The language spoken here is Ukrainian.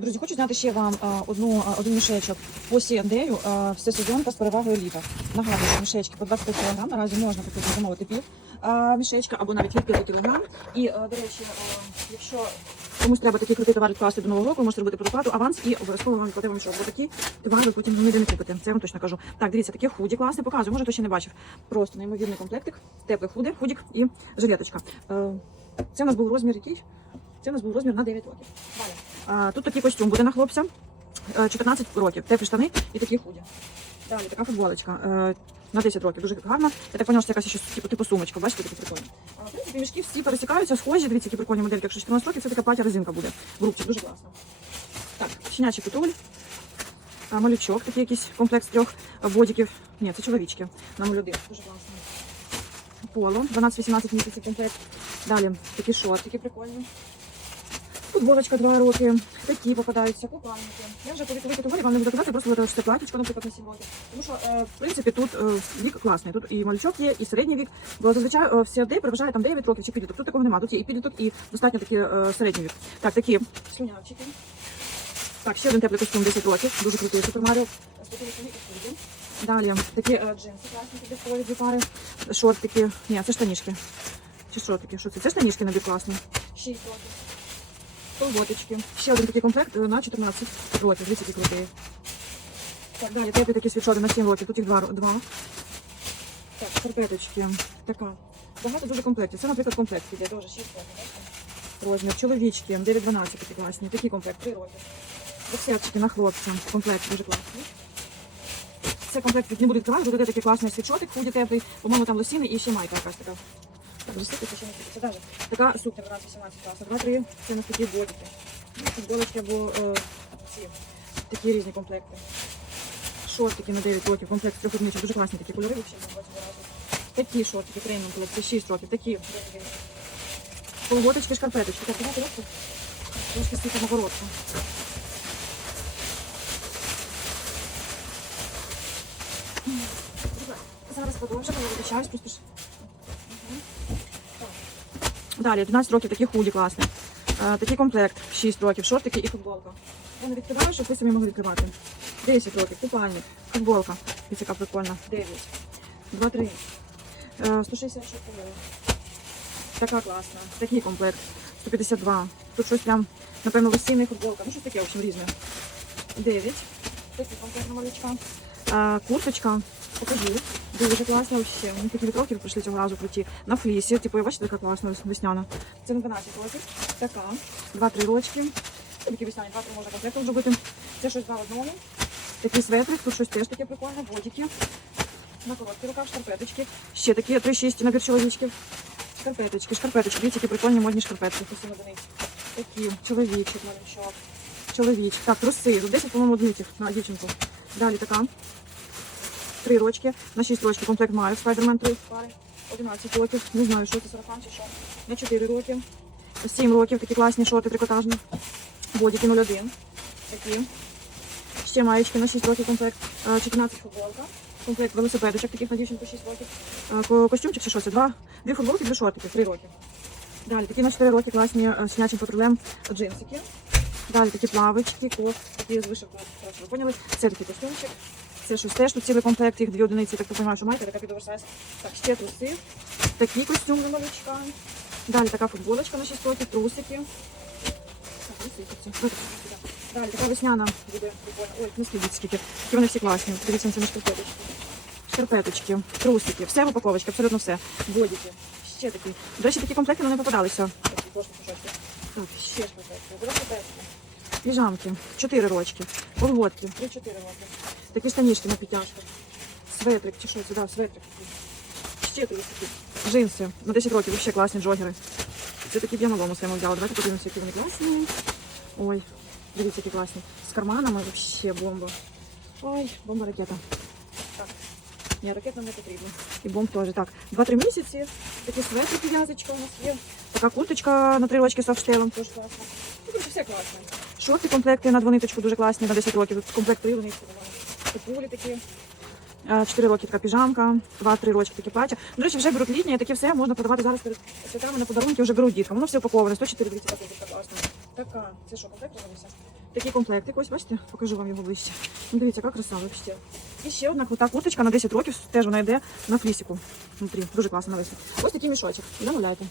Друзі, хочу знати ще вам а, одну а, один мішечок по сіандею всесезонка з перевагою літа. Нагадую, що мішечки по 25 кг. Наразі можна купити замовити пів мішечка або навіть від 5 кг. І, до речі, якщо комусь треба такий крутий товар відкласти до нового року, можете робити предоплату, аванс і обов'язково вам відкладемо мішок. Бо такі товари ви потім ніде не купите. Це я вам точно кажу. Так, дивіться, таке худі класне, показую. Може, хто ще не бачив. Просто неймовірний комплектик, тепле худи, худік і жилеточка. Е, Це у нас був розмір який? Це у нас був розмір на 9 років. Далі. Тут такий костюм буде на хлопця. Е, 14 років. Теплі штани і такі худі. Далі така футболочка. е, На 10 років. Дуже гарна. Я так поняла, що це якась ще типу, типу сумочка. Бачите, такі прикольні. В принципі, мішки всі пересікаються, схожі. Дивіться, які прикольні модельки. Якщо 14 років, це така платя резинка буде. В рубці. Дуже класно. Так, щенячий петуль. А, малючок, такий якийсь комплекс трьох бодіків. Ні, це чоловічки. На 01. Дуже класно. Поло, 12-18 місяців комплект. Далі такі шортики прикольні. Футболочка 2 роки. Такі попадаються, купальники. Я вже віковій категорії вам не буду казати, просто це платічко, наприклад, на 7 років. Тому що, е, в принципі, тут е, вік класний. Тут і малючок є, і середній вік. Бо зазвичай е, всі АД переважає там 9 років чи підліток. Тут такого немає. Тут є і підліток, і достатньо такі е, середній вік. Так, такі слюнявчики. Так, ще один теплий костюм 10 років. Дуже крутий Супер Маріо. З такими штани і худі. Далі такі е, джинси класні, такі полі дві пари. Шортики. Ні, це штанішки. Чи шортики? Що це? Це штанішки набір класні. 6 років. Колготочки. Ще один такий комплект е, на 14 років. Дивіться, які круті. Так, далі теплі такі світшоти на 7 років. Тут їх два. два. Так, шкарпеточки. Така. Багато дуже комплектів. Це, наприклад, комплект іде. Дуже 6 років. Розмір. Чоловічки. 9-12 такі класні. Такий комплект. 3 роки. Десяточки на хлопця. Комплект дуже класний. Це комплект не буде відкривати, тут іде такий класний світшотик, худі теплий. По-моєму, там лосіни і ще майка якась така. Така сукня 12-18 класна. Два-три. Це на такі бодики. Футболочки або е, ці такі різні комплекти. Шортики на 9 років, комплект з трьох. Дуже класні такі кольори, взагалі разу. Такі шортики, преміум колекція, 6 років, такі. Колготочки, шкарпеточки. Так, давайте років. Трошки стільки на коротко. Зараз продовжимо, я вибачаюсь, просто ж. Далі, 12 років, такі худі класні. Е, такий комплект, 6 років, шортики і футболка. Я не відкриваю, щоб ви самі могли відкривати. 10 років, купальник, футболка. Ось яка прикольна. 9. 2, 3. Е, 160 шоколадів. Така класна. Такий комплект. 152. Тут щось прям, напевно, весільна футболка. Ну, щось таке, в общем, різне. 9. Такий комплект на малючка. Е, Курточка. Покажу. Дуже класна вообще. Вони такі вітровки прийшли цього разу круті. На флісі. Типу, бачите, така класна весняна. Це на 12 років. Така. Два-три рочки. Такі весняні, два-три можна комплектом зробити. Це щось два в одному. Такий светрик, тут щось теж таке прикольне, бодики. На короткі рукав, шкарпеточки. Ще такі 3-6 набір чоловічків. Шкарпеточки, шкарпеточки. Дивіться, які прикольні модні шкарпетки. Такі, чоловічок, маленький. Чоловічок. Так, труси. Тут 10, по-моєму, одиниць на дівчинку. Далі така. Три рочки. На 6 рочків комплект маю. Спайдермен 3 пари. 11 років. Не знаю, що це сарафан чи що. На 4 роки. 7 років. Такі класні шорти трикотажні. Бодіки 01. Такі. Ще маєчки на 6 років комплект. Е, 14 футболка. Комплект велосипедочок таких на дівчинку 6 років. Е, Костюмчик чи що це? Два. Дві футболки, дві шортики, 3 роки. Далі такі на 4 роки класні е, з щенячим патрулем джинсики. Далі такі плавочки, коф, такі з вишивкою. Поняли? Це такий костюмчик. Це щось теж тут цілий комплект, їх дві одиниці, так розумію, що маєте, така під оверсайз. Так, ще труси. Такий костюм на малючка. Далі така футболочка на 6 років, трусики. Ой, сюди. Далі така весняна буде прикольна. Ой, не скидіть скільки. Які вони всі класні. Дивіться на ці шкарпеточки. Шкарпеточки, трусики, все в упаковочці, абсолютно все. Бодіки. Ще такі. До речі, такі комплекти нам не попадалися. Такі. Так, ще шкарпетки. Піжамки, 4 рочки, колготки, 3-4 роки. Такі штанішки на підтяжках. Светрик, чи що це, да, светрик. Ще трусики. Джинси на 10 років, ще класні джогери. Це такі б я новому своєму взяла. Давайте подивимося, які вони класні. Ой, дивіться, які класні. З карманами вообще бомба. Ой, бомба ракета. Так. Ні, ракет нам не потрібно. І бомб теж. Так, 2-3 місяці. Такі светрики в'язочка у нас є. Така курточка на три рочки з офштелем, теж класно. Ну, все класно. Шорти комплекти на двониточку дуже класні, на 10 років. Комплект три вони Капулі такі. 4 роки така піжамка, 2-3 роки такі плаття. До речі, вже беруть літні, таке все можна подавати зараз перед святами на подарунки, вже беруть діткам. Воно все упаковане, 104 дивіться, така класна. Така, це що, комплект робився? Такий комплектик, ось бачите, покажу вам його ближче. Ну, дивіться, яка краса вообще. І ще одна крута курточка на 10 років, теж вона йде на флісіку внутрі. Дуже класно на весну. Ось такий мішочок. Замовляйте.